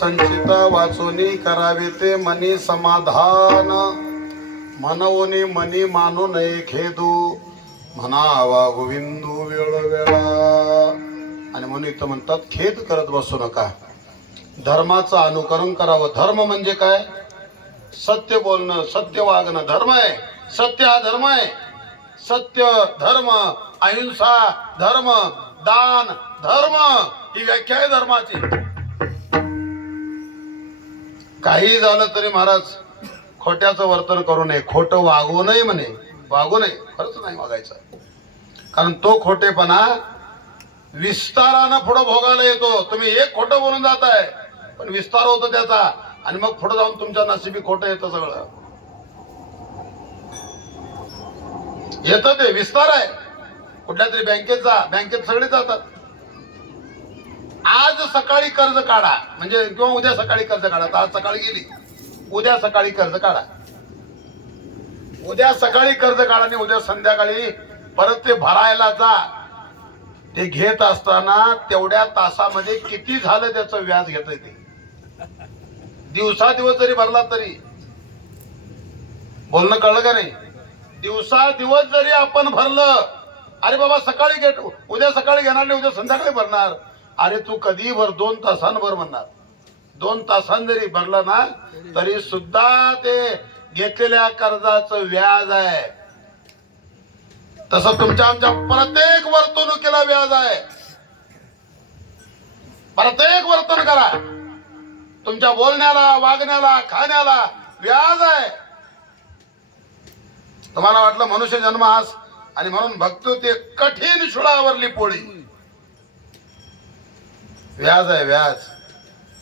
संचिता वाचोनी करावे ते मनी समाधान. मनवनी मनी मानू नये खेदू. म्हणावा गोविंदू वेळ वेळा आणि म्हणून इथं म्हणतात खेद करत बसू नका. धर्माचं अनुकरण करावं. धर्म म्हणजे काय? सत्य बोलणं सत्य वागणं. धर्म आहे. सत्य हा धर्म आहे. सत्य धर्म अहिंसा धर्म दान धर्म. ही व्याख्या आहे धर्माची. काही झालं तरी महाराज खोट्याचं वर्तन करू नये. खोटं वागू नये म्हणे. वागू नये. खरंच नाही वागायचं. कारण तो खोटेपणा विस्तारानं पुढं भोगायला येतो. तुम्ही एक खोटं बोलून जाताय पण विस्तार होतो त्याचा. आणि मग पुढे जाऊन तुमच्या नशिबी खोटं येतं सगळं. येतं ते. विस्तार आहे. कुठल्या तरी बँकेत जा. बँकेत सगळे जातात. आज सकाळी कर्ज काढा. म्हणजे किंवा उद्या सकाळी कर्ज काढा. आज सकाळी गेली. उद्या सकाळी कर्ज काढा. उद्या सकाळी कर्ज काढा आणि उद्या संध्याकाळी परत ते भरायला जा. ते घेत असताना तेवढ्या तासामध्ये किती झालं त्याचं व्याज घेत ते? दिवसा दिवस जरी भरला तरी. बोलणं कळलं का नाही? दिवसा दिवस जरी आपण भरलं अरे बाबा सकाळी घेत उद्या सकाळी घेणार नाही उद्या संध्याकाळी भरणार. अरे तू कधी भर दोन तासांभर म्हणणार. दोन तासां जरी भरलं ना तरी सुद्धा ते घेतलेल्या कर्जाचं व्याज आहे. तसं तुमच्या आमच्या प्रत्येक वर्तणुकीला व्याज आहे. प्रत्येक वर्तन करा तुमच्या बोलण्याला वागण्याला खाण्याला व्याज आहे. तुम्हाला वाटलं मनुष्य जन्म हास आणि म्हणून भक्त ते कठीण शुळावरली पोळी. व्याज आहे व्याज.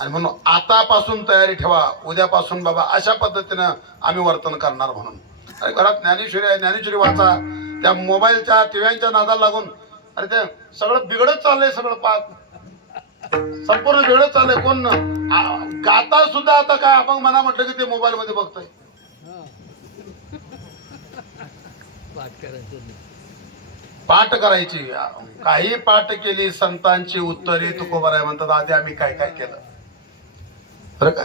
आणि म्हणून आतापासून तयारी ठेवा उद्यापासून बाबा अशा पद्धतीनं आम्ही वर्तन करणार म्हणून. अरे घरात ज्ञानेश्वरी आहे ज्ञानेश्वरी वाचा. त्या मोबाईलच्या टीव्यांच्या नादाला लागून. अरे ते सगळं बिघडत चाललंय सगळं पाक. संपूर्ण बिघडत चाललंय कोण गाता सुद्धा आता काय आपण म्हणा म्हटलं की ते मोबाईल मध्ये बघतोय पाठ करायची. काही पाठ केली संतांची उत्तरे तुकोबाराय म्हणतात आधी आम्ही काय काय केलं? बरं का?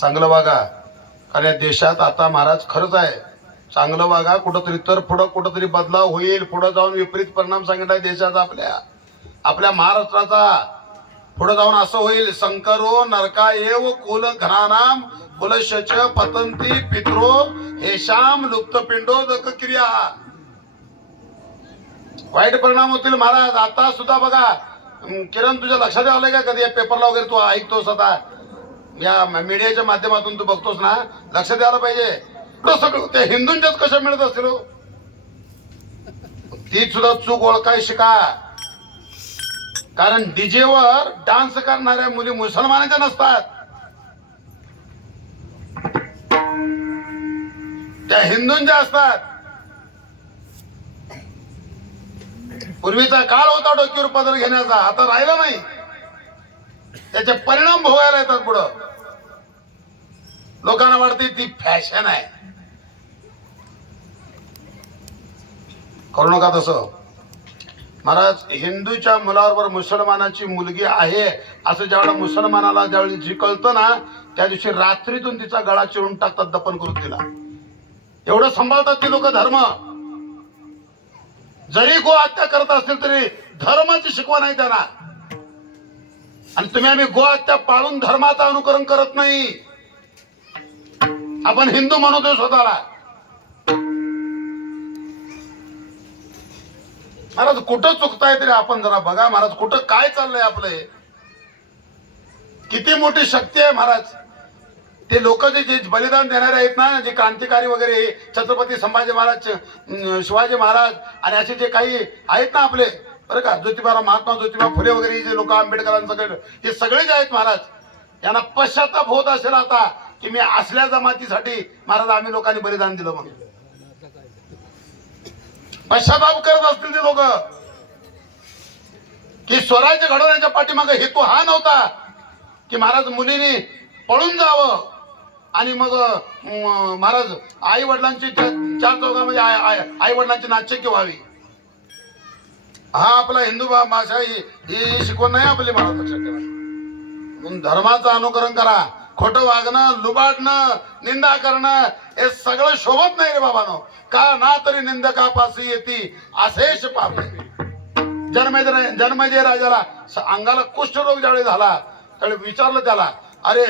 चांगलं वागा. कारण या देशात आता महाराज खरंच आहे. चांगलं वागा कुठंतरी तर पुढं कुठंतरी बदलाव होईल. पुढं जाऊन विपरीत परिणाम सांगितला देशाचा आपल्या. आपल्या महाराष्ट्राचा. पुढे जाऊन असं होईल. संकरो नरका एव कुल घरानाम. कुलशच पतंती पित्रो. हेशाम लुप्त पिंडोदक क्रिया वाईट परिणाम होतील. महाराज आता सुद्धा बघा किरण तुझ्या लक्षात आलंय का कधी या पेपरला वगैरे तू ऐकतोस आता? या मीडियाच्या माध्यमातून तू बघतोस ना? लक्षात द्यायला पाहिजे. सगळं त्या हिंदूंच्याच कशा मिळत असतील हो? ती सुद्धा चूक ओळखाय शिका. कारण डीजेवर डान्स करणाऱ्या मुली मुसलमानाच्या नसतात. त्या हिंदूंच्या असतात. पूर्वीचा काळ होता डोक्यावर पदर घेण्याचा. आता राहिला नाही. त्याचे परिणाम भोगायला येतात पुढं. लोकांना वाटते ती फॅशन आहे. करू नका तसं. महाराज हिंदूच्या मुलाबरोबर मुसलमानाची मुलगी आहे असं ज्यावेळेला मुसलमानाला ज्यावेळी जी कळतं ना त्या दिवशी रात्रीतून तिचा गळा चिरून टाकतात दफन करून तिला. एवढं सांभाळतात ती लोक धर्म. जरी गो हत्या करत असतील तरी धर्माची शिकवण नाही त्यांना आणि तुम्ही आम्ही गो हत्या पाळून धर्माचं अनुकरण करत नाही. आपण हिंदू म्हणतो स्वतःला. महाराज कुठं चुकताय तरी आपण जरा बघा महाराज कुठं काय चाललंय आपलं किती मोठी शक्ती आहे महाराज. ते लोक जे जे बलिदान देणारे आहेत ना जे क्रांतिकारी वगैरे हे, छत्रपती संभाजी महाराज शिवाजी महाराज आणि असे जे काही आहेत ना आपले बरं का ज्योतिबाराव महात्मा ज्योतिबा फुले वगैरे जे लोक आंबेडकरांचं सगळे हे सगळे जे आहेत महाराज यांना पश्चाताप होत असेल आता की मी असल्या जमातीसाठी महाराज आम्ही लोकांनी बलिदान दिलं म्हणून. पश्चाताप करत असतील ते लोक. की स्वराज्य घडवण्याच्या पाठीमागे हेतू हा नव्हता की महाराज मुलीने पळून जावं. आणि मग महाराज आई वडिलांची चार चौघामध्ये आई वडिलांची नाचक्य व्हावी. हा आपला हिंदू भाषा ही शिकवण नाही आपली महाराज लक्षात ठेवा म्हणून धर्माचं अनुकरण करा. खोटं वागणं लुबाडणं निंदा करणं हे सगळं शोभत नाही रे बाबानो. का ना तरी निंदकापासी येते असेच पाप. जन्मजय जन्मजय राजाला अंगाला कुष्ठरोग ज्यावेळी झाला त्यावेळी विचारलं त्याला अरे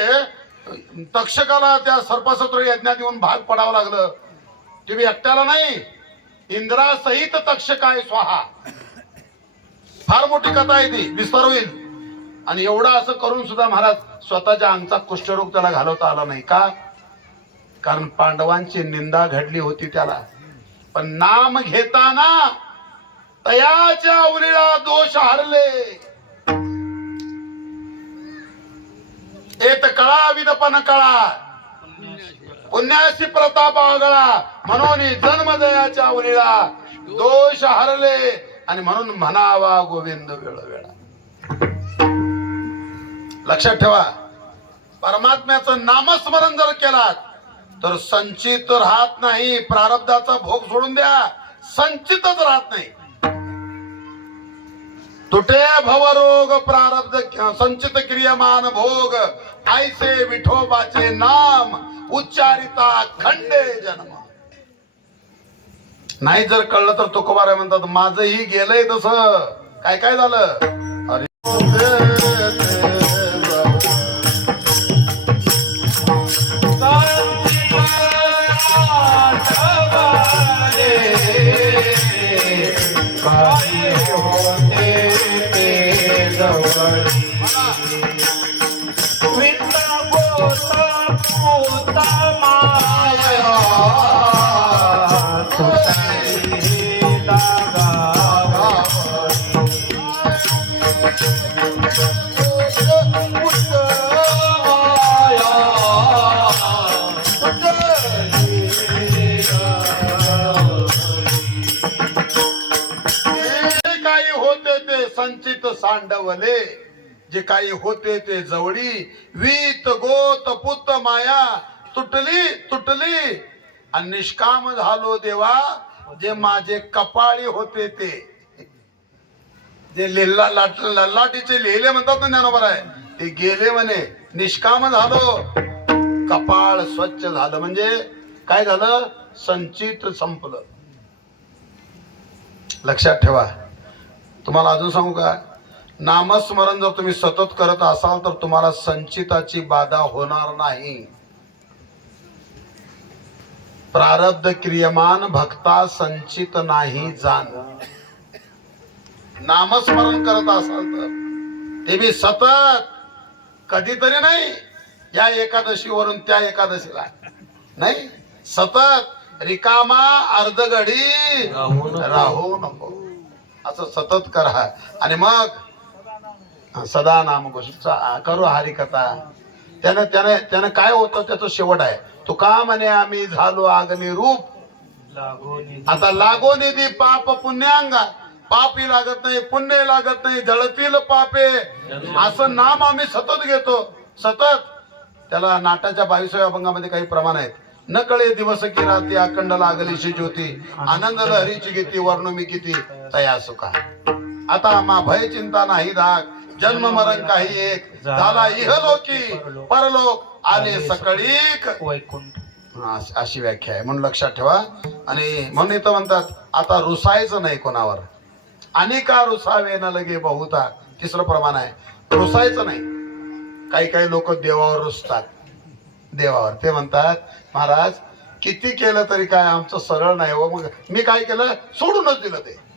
तक्षकाला त्या सर्पसत्र यज्ञात येऊन भाग पडावं लागलं. तुम्ही एकट्याला नाही इंद्रासहित तक्षकाय स्वाहा. फार मोठी कथा आहे ती विस्तार होईल. आणि एवढं असं करून सुद्धा महाराज स्वतःच्या अंगचा कुष्ठरोग त्याला घालवता आला नाही. का? कारण पांडवांची निंदा घडली होती त्याला. पण नाम घेताना तयाच्या उलीला दोष हरले. येत कळा विदपन कळा पुण्याशी प्रताप आगळा म्हणून जन्मदयाच्या उलीला दोष हरले आणि म्हणून म्हणावा गोविंद वेळोवेळा लक्षात ठेवा परमात्म्याचं नामस्मरण जर केलात तर संचित राहत नाही प्रारब्धाचा भोग सोडून द्या संचितच राहत नाही भव भवरोग प्रारब्ध संचित क्रियमान भोग ऐसे विठोबाचे नाम उच्चारिता खंडे जन्म। नाही जर कळलं तर तुकोबारा म्हणतात माझंही गेलंय तसं. काय काय झालं? अरे पांडवले. जे काही होते ते जवळी. वीत गोत पुत माया. तुटली तुटली. आणि निष्काम झालो देवा. जे माझे कपाळी होते ते. जे लिल्ला लाट लल्लाटीचे लिहिले म्हणतात ना ज्ञानोबर आहे ते गेले म्हणे. निष्काम झालो. कपाळ स्वच्छ झालं. म्हणजे काय झालं? संचित संपलं. लक्षात ठेवा. तुम्हाला अजून सांगू का? नामस्मरण जर तुम्ही सतत करत असाल तर तुम्हाला संचिताची बाधा होणार नाही. प्रारब्ध क्रियमान भक्ता संचित नाही जाण नामस्मरण करत असाल तर ते बी सतत. कधीतरी नाही या एकादशीवरून त्या एकादशीला. नाही सतत. रिकामा अर्धगडी राहू नको. असं सतत करा. आणि मग सदा नाम घोषित करू हरिकथा. त्यानं त्याने त्यानं काय होतं त्याचं शेवट आहे. तू का म्हणे आम्ही झालो अग्नी रूप. आता लागो निधी पाप पुण्यांगा. पापी लागत नाही पुण्य लागत नाही जळतील पापे. असं नाम आम्ही सतत घेतो. सतत. त्याला नाटाच्या बावीसाव्या अभंगामध्ये काही प्रमाण आहेत. न कळे दिवस की राती अखंड लागलीशी ज्योती. आनंद लहरीची घेती वर्ण मी किती. तया सुखा. आता आम्हा भय चिंता नाही धाक. जन्म मरण काही एक झाला इहलोकी परलोक आले सकळीक. वैकुंठ. अशी- अशी व्याख्या आहे. म्हणून लक्षात ठेवा. आणि म्हणून इथं म्हणतात आता रुसायचं नाही कोणावर. आणि का रुसावे न लगे बहुता. तिसरं प्रमाण आहे. रुसायचं नाही. काही काही लोक देवावर रुसतात. देवावर. ते म्हणतात महाराज किती केलं तरी काय आमचं सरळ नाही हो. मग मी काय केलं? सोडूनच दिलं ते.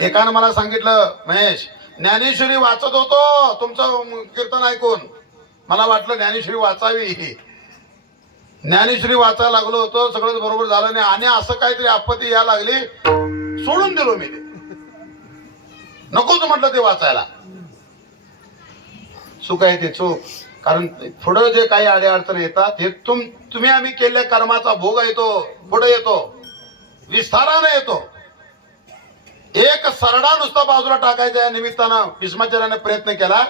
एकानं मला सांगितलं महेश ज्ञानेश्वरी वाचत होतो तुमचं कीर्तन ऐकून. मला वाटलं ज्ञानेश्वरी वाचावी. ज्ञानेश्वरी वाचायला लागलो होतो सगळं बरोबर झालं नाही. आणि असं काहीतरी आपत्ती या लागली. सोडून दिलो मी ते. नकोच म्हटलं ते वाचायला. चूक आहे ते चूक. कारण पुढं जे काही अडे अडचण येतात हे तुम तुम्ही आम्ही केलेल्या कर्माचा भोग येतो पुढे येतो. विस्ताराने येतो. एक सरडा नुसता बाजूला टाकायचा या निमित्तानं भीष्माचार्याने प्रयत्न केला.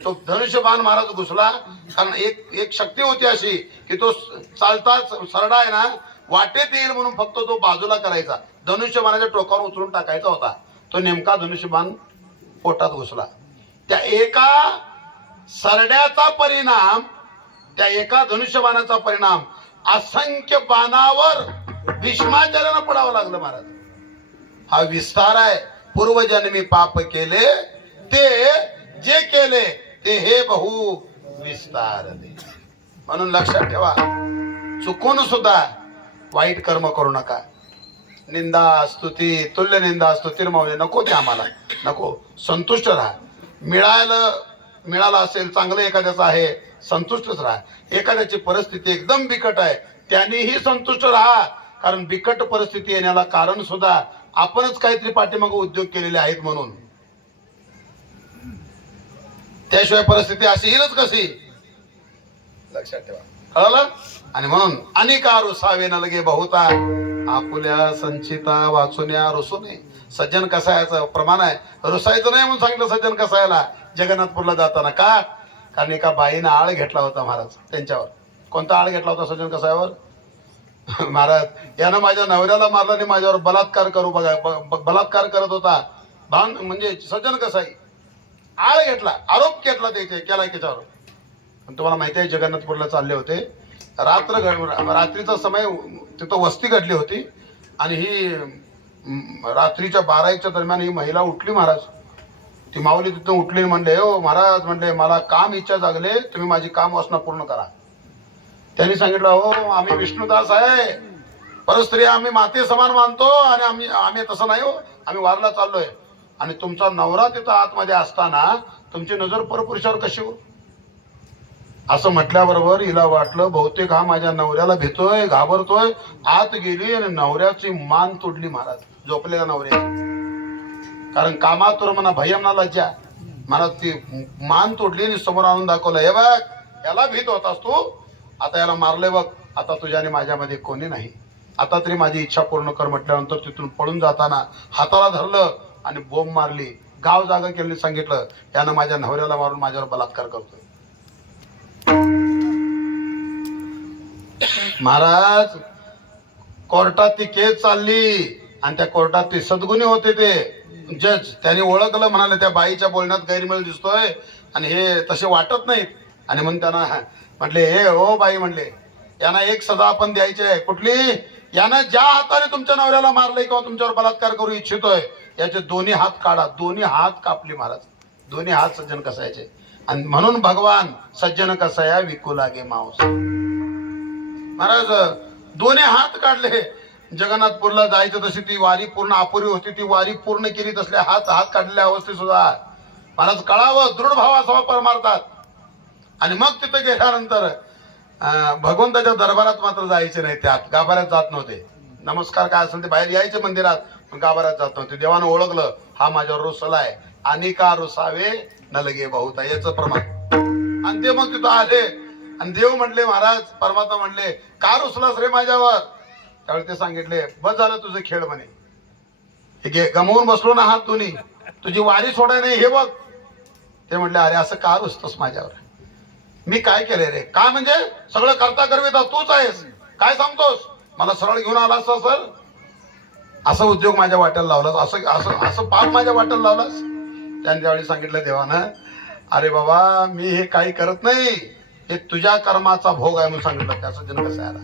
तो धनुष्यबाण महाराज घुसला. कारण एक एक शक्ती होती अशी की तो चालता सरडा आहे ना वाटेत येईल म्हणून फक्त तो बाजूला करायचा. धनुष्यबाणाच्या टोकावर उचलून टाकायचा होता. तो नेमका धनुष्यबाण पोटात घुसला. त्या एका सरड्याचा परिणाम त्या एका धनुष्यबाणाचा परिणाम असंख्य बाणावर भीष्माचार्यानं पडावं लागलं महाराज. हा विस्तार आहे. पूर्वजन्मी पाप केले ते जे केले ते हे बहु विस्तार दे. म्हणून लक्षात ठेवा चुकून सुद्धा वाईट कर्म करू नका. निंदा स्तुती तुल्य निंदा स्तुतीर्मावले नको ते आम्हाला. नको. संतुष्ट राहा. मिळालं मिळालं असेल चांगलं एखाद्याचं आहे संतुष्टच राहा. एखाद्याची परिस्थिती एकदम बिकट आहे त्यांनीही संतुष्ट राहा. कारण बिकट परिस्थिती येण्याला कारण सुद्धा आपणच काहीतरी पाठीमागे उद्योग केलेले आहेत म्हणून. त्याशिवाय परिस्थिती अशी येईलच कशी? लक्षात ठेवा. कळलं? आणि म्हणून अनेका रुसावे न लगे बहुता आपुल्या संचिता वाचुन्या रुसूने सज्जन कसायाचं प्रमाण आहे? रुसायचं नाही म्हणून सांगितलं सज्जन कसायला. जगन्नाथपूरला जाताना का? कारण एका बाईनं आळ घेतला होता महाराज त्यांच्यावर. कोणता आळ घेतला होता सज्जन कसायावर? महाराज यानं माझ्या नवऱ्याला मारला आणि माझ्यावर बलात्कार करू बघा. ब- ब- बलात्कार करत होता. भान म्हणजे सज्जन कसाई. आळ घेतला आरोप घेतला त्याचे केला त्याच्यावर पण तुम्हाला माहिती आहे जगन्नाथपूरला चालले होते. रात्र घड रात्रीचा समय तिथं वस्ती घडली होती. आणि ही रात्रीच्या बारा एकच्या दरम्यान ही महिला उठली महाराज. ती माऊली तिथं उठली म्हणले हो महाराज म्हणले मला काम इच्छा जागले तुम्ही माझी काम वासना पूर्ण करा. त्यांनी सांगितलं हो आम्ही विष्णुदास आहे. परस्त्री आम्ही माते समान मानतो आणि आम्ही आम्ही तसं नाही हो. आम्ही वारला चाललोय. आणि तुमचा नवरा तिथं आतमध्ये असताना तुमची नजर परपुरुषावर कशी हो? असं म्हटल्याबरोबर हिला वाटलं बहुतेक हा माझ्या नवऱ्याला भेतोय घाबरतोय. आत गेली आणि नवऱ्याची मान तोडली महाराज झोपलेल्या नवऱ्या कारण कामातुर म्हणा भयम ना लज्जा महाराज ती मान तोडली आणि समोर आणून दाखवलं हे बघ याला भीत होतास तू. आता याला मारले बघ. आता तुझ्याने माझ्यामध्ये कोणी नाही. आता तरी माझी इच्छा पूर्ण कर म्हटल्यानंतर तिथून पळून जाताना हाताला धरलं आणि बोंब मारली. गाव जागा केल्याने सांगितलं यानं माझ्या नवऱ्याला मारून माझ्यावर बलात्कार करतोय. महाराज कोर्टात ती केस चालली आणि त्या कोर्टात ते सद्गुणी होते ते. जज त्याने ओळखलं म्हणाले त्या बाईच्या बोलण्यात गैरमेळ दिसतोय आणि हे तसे वाटत नाहीत. आणि म्हणून त्यांना म्हटले हे हो बाई म्हणले यांना एक सजा आपण द्यायची आहे. कुठली? यानं ज्या हाताने तुमच्या नवऱ्याला मारलंय किंवा तुमच्यावर बलात्कार करू इच्छितोय याचे दोन्ही हात काढा. दोन्ही हात कापले महाराज. दोन्ही हात सज्जन कसायचे. आणि म्हणून भगवान सज्जन कसाया विकू लागे मांस. महाराज दोन्ही हात काढले. जगन्नाथपूरला जायचं तशी ती वारी पूर्ण अपुरी होती. ती वारी पूर्ण केली तसल्या हात हात काढलेल्या अवस्थेत सुद्धा. महाराज कळावं दृढ भावासह मारतात. आणि मग तिथं गेल्यानंतर भगवंताच्या दरबारात मात्र जायचे नाही त्यात. गाभाऱ्यात जात नव्हते. नमस्कार काय असेल ते बाहेर यायचे मंदिरात पण गाभाऱ्यात जात नव्हते. देवानं ओळखलं हा माझ्यावर रुसलाय आणि का रुसावे? न लगे बहुता याचं प्रमाण. आणि ते मग तिथं आले. आणि देव म्हणले महाराज परमात्मा म्हणले का रुसलास रे माझ्यावर? त्यावेळी ते सांगितले बस झालं तुझं खेळ म्हणे. हे गमवून बसलो ना हात तुम्ही तुझी वारी सोडाय नाही हे बघ. ते म्हटले अरे असं का रुसतोस माझ्यावर? मी काय केले रे? काय म्हणजे? सगळं करता करविता तूच आहेस. काय सांगतोस? मला सरळ घेऊन आला असता सर. असं उद्योग माझ्या वाट्याला लावलास? असं असं असं पाप माझ्या वाट्याला लावलास? त्याने त्यावेळी सांगितलं देवानं अरे बाबा मी हे काही करत नाही. हे तुझ्या कर्माचा भोग आहे म्हणून सांगितलं. त्याचा जन्म कसा आला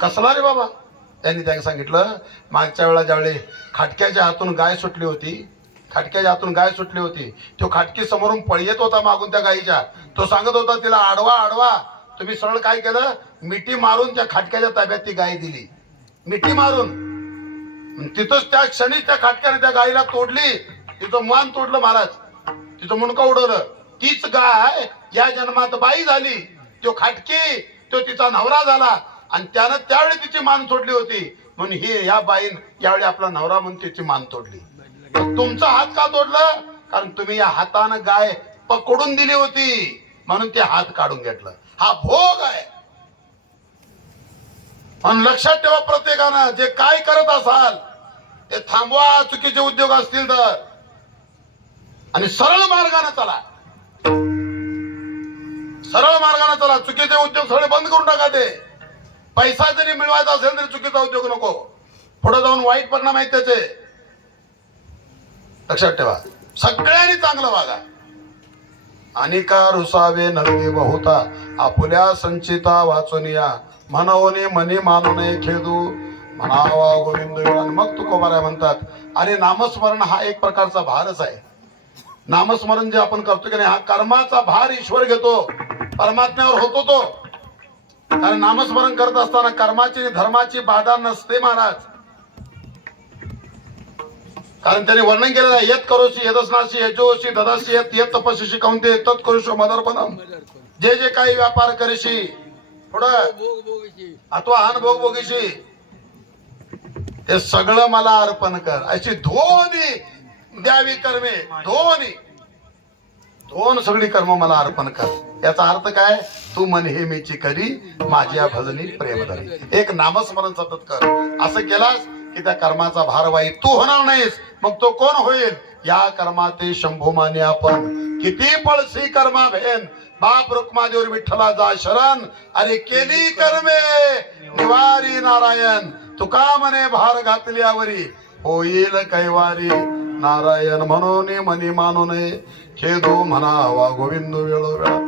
कसला रे बाबा? त्यांनी त्याने सांगितलं मागच्या वेळा ज्यावेळी खाटक्याच्या हातून गाय सुटली होती खाटक्याच्या हातून गाय सुटली होती तो खाटकी समोरून पळ येत होता मागून त्या गायीच्या तो सांगत होता तिला आडवा आडवा. तुम्ही सरळ काय केलं? मिठी मारून त्या खाटक्याच्या ताब्यात ती गाय दिली. मिठी मारून. तिथंच त्या क्षणी त्या खाटक्याने त्या गायीला तोडली. तिचं मान तोडलं महाराज. तिचं मुंडकं उडवलं. तीच गाय या जन्मात बाई झाली. तो खाटकी तो तिचा नवरा झाला. आणि त्यानं त्यावेळी तिची मान तोडली होती. म्हणून ही ह्या बाईन यावेळी आपला नवरा म्हणून तिची मान तोडली. तुमचा हात का तोडला? कारण तुम्ही या हातानं गाय पकडून दिली होती. म्हणून ते हात काढून घेतलं. हा भोग आहे. पण लक्षात ठेवा प्रत्येकानं जे काय करत असाल ते थांबवा चुकीचे उद्योग असतील तर. आणि सरळ मार्गाने चला. सरळ मार्गाने चला. चुकीचे उद्योग सगळे बंद करून टाका ते. पैसा जरी मिळवायचा असेल तरी चुकीचा उद्योग नको. पुढे जाऊन वाईट परिणाम आहेत त्याचे. लक्षात ठेवा. सगळ्यांनी चांगलं वागा. अनिका रुसावे नव्हे बहुता आपुल्या संचिता वाचोनिया म्हणवने मनी मानूने खेदू. म्हणावा गोविंद मग तुकोबाराय म्हणतात. आणि नामस्मरण हा एक प्रकारचा भारच आहे. नामस्मरण जे आपण करतो की नाही हा कर्माचा भार ईश्वर घेतो. परमात्म्यावर होतो तो. कारण नामस्मरण करत असताना कर्माची आणि धर्माची बाधा नसते महाराज. कारण त्यांनी वर्णन केलेलं आहे येत करोशी यदस्नाशी यजोशी ददाशी येत येत तपशीशी कौंते तत् करुषो मदर्पणम। जे जे काही व्यापार करीशी पुढं अथवा अन भोग भोगीशी हे सगळं मला अर्पण कर. अशी धोनी द्यावी कर्मे धोनी दोन सगळी कर्म मला अर्पण कर. याचा अर्थ काय? तू मन हे मीची करी माझ्या भजनी प्रेम धरी. एक नामस्मरण सतत कर. असं केलास की त्या कर्माचा भार तू होणार नाहीस. मग तो कोण होईल? या कर्माते शंभू माने आपण. किती पळसी कर्मा भेन. बाप रुक्मादेवर विठ्ठला जा शरण. अरे केली कर्मे. निवारी नारायण. तुका म्हणे भार घातल्यावरी. होईल कैवारी. नारायण म्हणून मनी मानू नये. खेदो म्हणावा गोविंद वेळोवेळा.